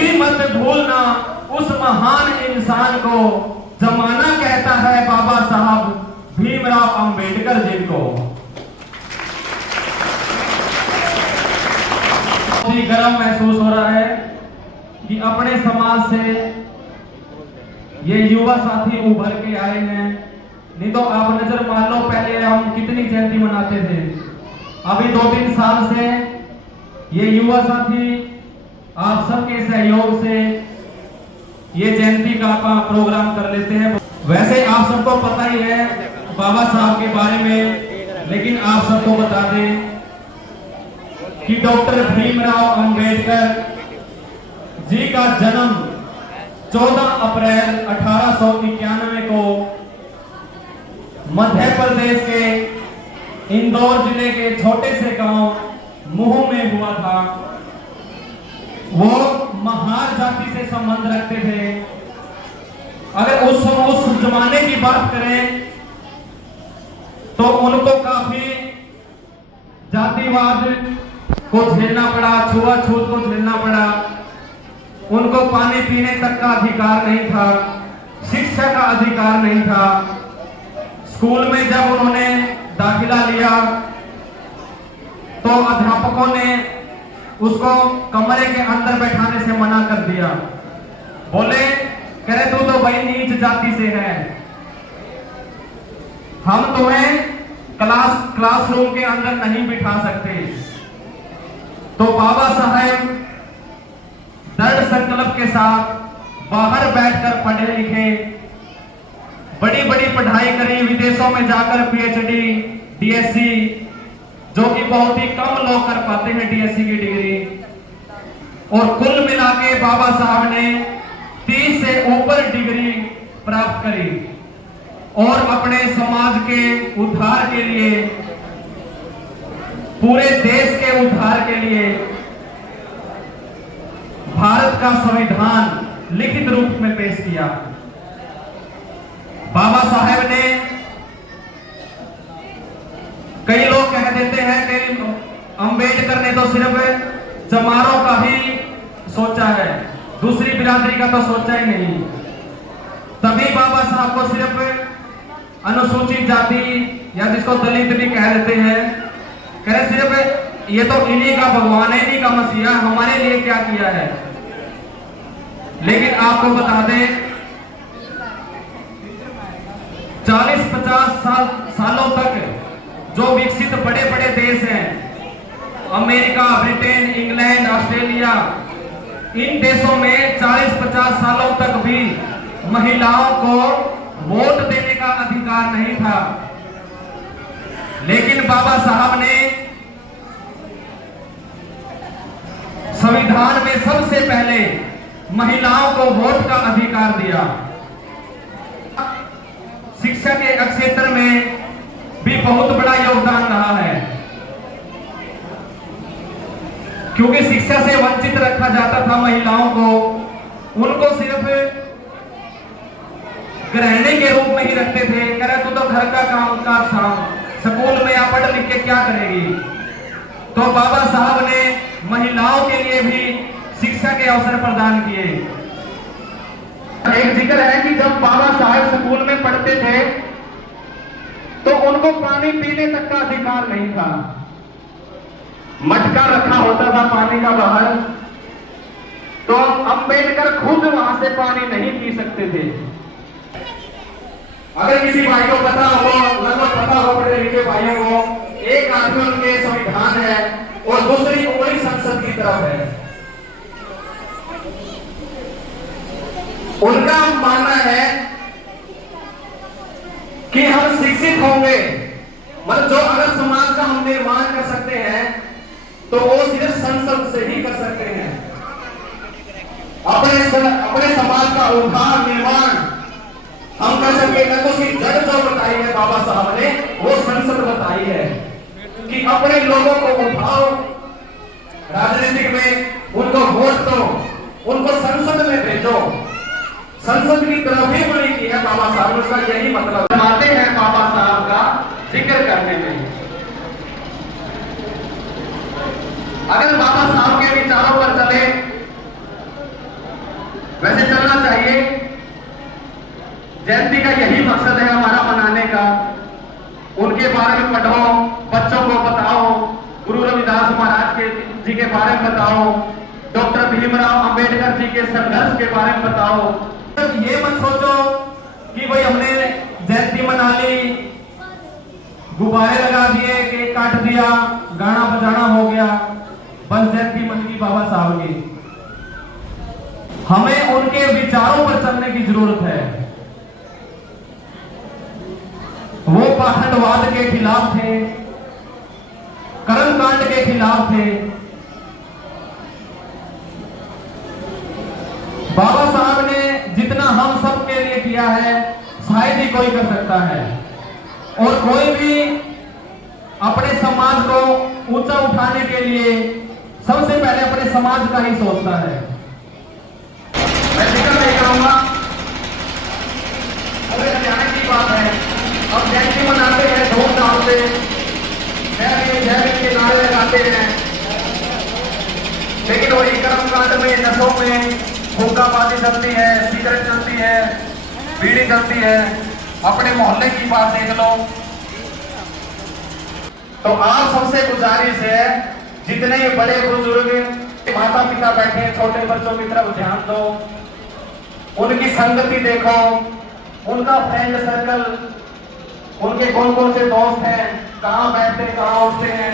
कभी मत भूलना उस महान इंसान को, जमाना कहता है बाबा साहब भीमराव अंबेडकर जी को। गर्व महसूस हो रहा है कि अपने समाज से ये युवा साथी उभर के आए हैं। नहीं तो आप नजर मान लो, पहले हम कितनी जयंती मनाते थे, अभी 2-3 साल से ये युवा साथी आप सबके सहयोग से ये जयंती का प्रोग्राम कर लेते हैं। वैसे आप सबको पता ही है बाबा साहब के बारे में, लेकिन आप सबको बता दें कि डॉक्टर भीमराव अंबेडकर जी का जन्म 14 अप्रैल 1891 को मध्य प्रदेश के इंदौर जिले के छोटे से गांव मुहू में हुआ था। वो महार जाति से संबंध रखते थे। अगर उस जमाने की बात करें तो उनको काफी जातिवाद को झेलना पड़ा, छुआछूत को झेलना पड़ा। उनको पानी पीने तक का अधिकार नहीं था, शिक्षा का अधिकार नहीं था। स्कूल में जब उन्होंने दाखिला लिया तो अध्यापकों ने उसको कमरे के अंदर बैठाने से मना कर दिया। बोले, कह रहे तू तो भाई नीच जाति से है, हम तुम्हें क्लासरूम के अंदर नहीं बिठा सकते। तो बाबा साहब दृढ़ संकल्प के साथ बाहर बैठकर पढ़े लिखे, बड़ी बड़ी पढ़ाई करी, विदेशों में जाकर पीएचडी, डीएससी, जो कि बहुत ही कम लोग कर पाते हैं डीएससी की डिग्री। और कुल मिला के बाबा साहब ने 30 से ऊपर डिग्री प्राप्त करी और अपने समाज के उद्धार के लिए, पूरे देश के उद्धार के लिए भारत का संविधान लिखित रूप में पेश किया। बाबा साहब ने, कई लोग कह देते हैं कि अंबेडकर ने तो सिर्फ चमारों का ही सोचा है, दूसरी बिरादरी का तो सोचा ही नहीं। तभी बाबा साहब को सिर्फ अनुसूचित जाति या जिसको दलित भी कह देते हैं, कह रहे सिर्फ ये तो इन्हीं का भगवान है, इन्हीं का मसीहा, हमारे लिए क्या किया है। लेकिन आपको बता दें 40-50 सालों तक जो विकसित बड़े बड़े देश हैं, अमेरिका, ब्रिटेन, इंग्लैंड, ऑस्ट्रेलिया, इन देशों में 40-50 सालों तक भी महिलाओं को वोट देने का अधिकार नहीं था। लेकिन बाबा साहब ने संविधान में सबसे पहले महिलाओं को वोट का अधिकार दिया। शिक्षा के क्षेत्र में भी बहुत बड़ा योगदान रहा है, क्योंकि शिक्षा से वंचित रखा जाता था महिलाओं को। उनको सिर्फ गृहिणी के रूप में ही रखते थे। कह रहे तू तो घर का काम काज साम, स्कूल में या पढ़ लिख के क्या करेगी। तो बाबा साहब ने महिलाओं के लिए भी शिक्षा के अवसर प्रदान किए। एक जिक्र है कि जब बाबा साहब स्कूल में पढ़ते थे तो उनको पानी पीने तक का अधिकार नहीं था। मटका रखा होता था पानी का बाहर, तो अंबेडकर खुद वहां से पानी नहीं पी सकते थे। अगर किसी भाई को पता हो, लगभग पता हो पढ़े लिखे भाइयों को, एक आदमी उनके संविधान है और दूसरी उंगली संसद की तरफ है। उनका मानना है कि हम शिक्षित होंगे, मतलब जो अगर समाज का हम निर्माण कर सकते हैं तो वो सिर्फ संसद से ही कर सकते हैं। अपने समाज का उद्धार, निर्माण हम कर सकते हैं। तो उसकी जड़ जो बताई है बाबा साहब ने, वो संसद बताई है कि अपने लोगों को उठाओ, राजनीतिक में उनको वोट दो, उनको संसद में भेजो। संसद की तरफ ही बड़ी की है बाबा साहब, उसका यही मतलब मानते हैं बाबा साहब का जिक्र करने में। अगर बाबा साहब के विचारों पर चले जयंती का यही मकसद है हमारा मनाने का। उनके बारे में पढ़ो, बच्चों को बताओ, गुरु रविदास महाराज के जी के बारे में बताओ, डॉक्टर भीमराव अंबेडकर जी के संघर्ष के बारे में बताओ। तो ये मत सोचो कि भाई हमने जयंती मना ली, गुब्बारे लगा दिए, केक काट दिया, गाना बजाना हो गया, बस जयंती मन की बाबा साहब की। हमें उनके विचारों पर चलने की जरूरत है। वो पाखंडवाद के खिलाफ थे, कर्मकांड के खिलाफ थे। बाबा साहब ने जितना हम सब के लिए किया है शायद ही कोई कर सकता है, और कोई भी अपने समाज को ऊंचा उठाने के लिए सबसे पहले अपने समाज का ही सोचता है। मैं जिक्र नहीं करूंगा, पूरे हरियाणा की बात है। अब जयंती मनाते हैं धूमधाम से, जय भीम के नारे लगाते हैं, लेकिन वही कर्मकांड में, नशों में हुक्काबाजी चलती है, सिगरेट चलती है, बीड़ी चलती है। अपने मोहल्ले की बात देख लो। तो आप सबसे गुजारिश है, जितने बड़े बुजुर्ग माता पिता बैठे हैं, छोटे बच्चों की तरफ ध्यान दो, उनकी संगति देखो, उनका फ्रेंड सर्कल, उनके कौन कौन से दोस्त हैं, कहां बैठते कहां उठते हैं,